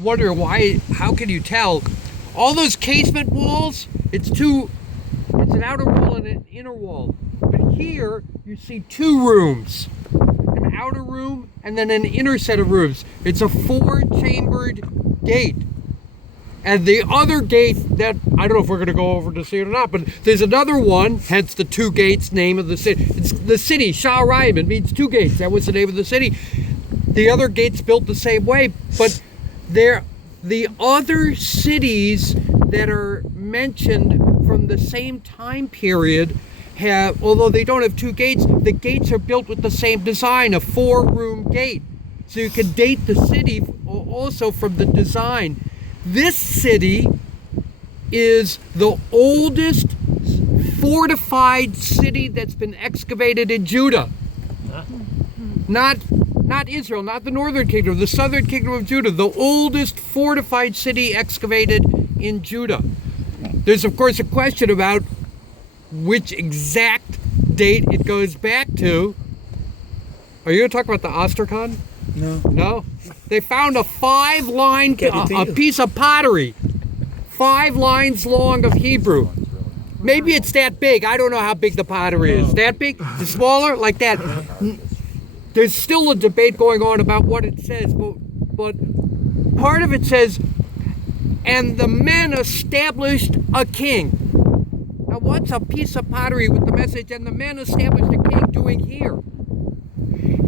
Wonder why? How can you tell? All those casement walls, it's an outer wall and an inner wall. But here you see two rooms, an outer room and then an inner set of rooms. It's a 4-chambered gate. And the other gate that, I don't know if we're going to go over to see it or not, but there's another one, hence the two gates name of the city. It's the city, Sha'araim, it means two gates. That was the name of the city. The other gate's built the same way, but the other cities that are mentioned from the same time period have, although they don't have two gates, the gates are built with the same design, a 4-room gate. So you can date the city also from the design. This city is the oldest fortified city that's been excavated in Judah. Not Israel, not the northern kingdom, the southern kingdom of Judah, the oldest fortified city excavated in Judah. There's of course a question about which exact date it goes back to. Are you going to talk about the Ostracon? No. No? They found a 5-line, a piece of pottery, 5 lines long of Hebrew. Maybe it's that big. I don't know how big the pottery is. That big? Smaller? Like that? There's still a debate going on about what it says, but part of it says, and the men established a king. Now what's a piece of pottery with the message, and the men established a king, doing here?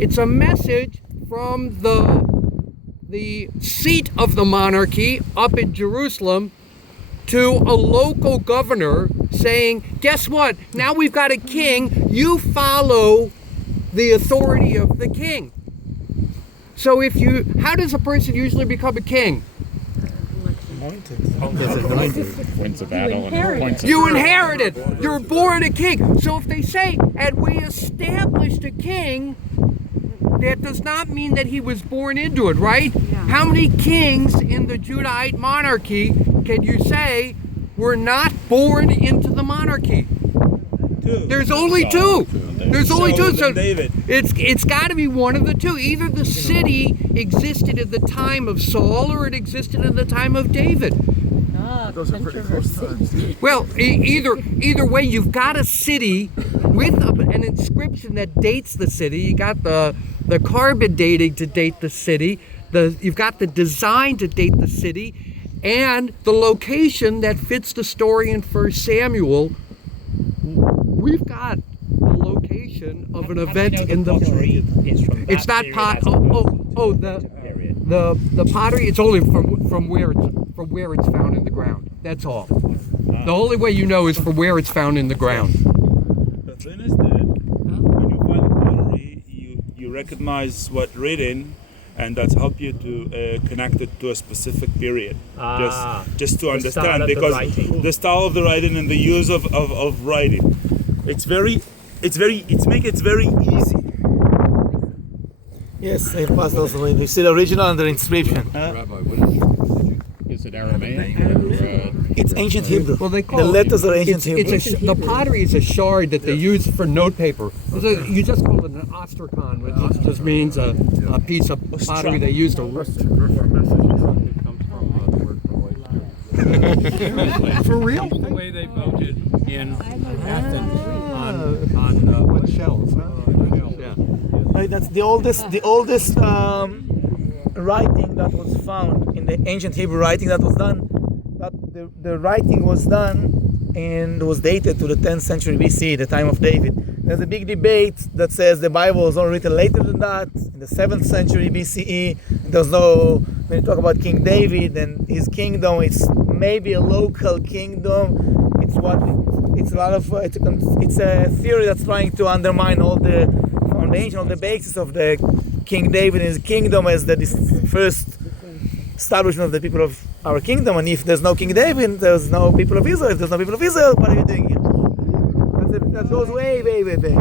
It's a message from the seat of the monarchy up in Jerusalem to a local governor saying, guess what? Now we've got a king, you follow the authority of the king. So how does a person usually become a king? Wins a battle and You inherit it. You're born a king. So if they say, and we established a king, that does not mean that he was born into it, right? Yeah. How many kings in the Judahite monarchy can you say were not born into the monarchy? Two. There's only two. There's only two. So David. it's got to be one of the two. Either the city existed at the time of Saul or it existed at the time of David. Those are pretty close times. Well, either way, you've got a city with an inscription that dates the city. You got the carbon dating to date the city. You've got the design to date the city, and the location that fits the story in 1 Samuel. We've got the location of an event in the. It's not pot. The pottery. It's only from where it's found in the ground. That's all. The only way you know is from where it's found in the ground. The thing is that when you find a pottery, you recognize what written, and that's help you to connect it to a specific period. Just to understand, because the style of the writing and the use of writing, it's very easy. Yes, I passed also. You see the original and the inscription. Rabbi, what is it Aramaic? It's ancient Hebrew. Well, they call the letters are ancient Hebrew. the pottery is a shard that they use for note paper. You just call it an ostrakon, which just means a piece of pottery they use to. For real? The way they voted in Athens on what shells? Yeah. Right, that's the oldest writing that was found in the ancient Hebrew writing that was done. That the writing was done and was dated to the 10th century BC, the time of David. There's a big debate that says the Bible was only written later than that, in the 7th century BCE. When you talk about King David and his kingdom, it's maybe a local kingdom. It's a theory that's trying to undermine all the foundation, all the basis of the King David and his kingdom as the first establishment of the people of our kingdom. And if there's no King David, there's no people of Israel. If there's no people of Israel, what are you doing here? That goes way, way, way back.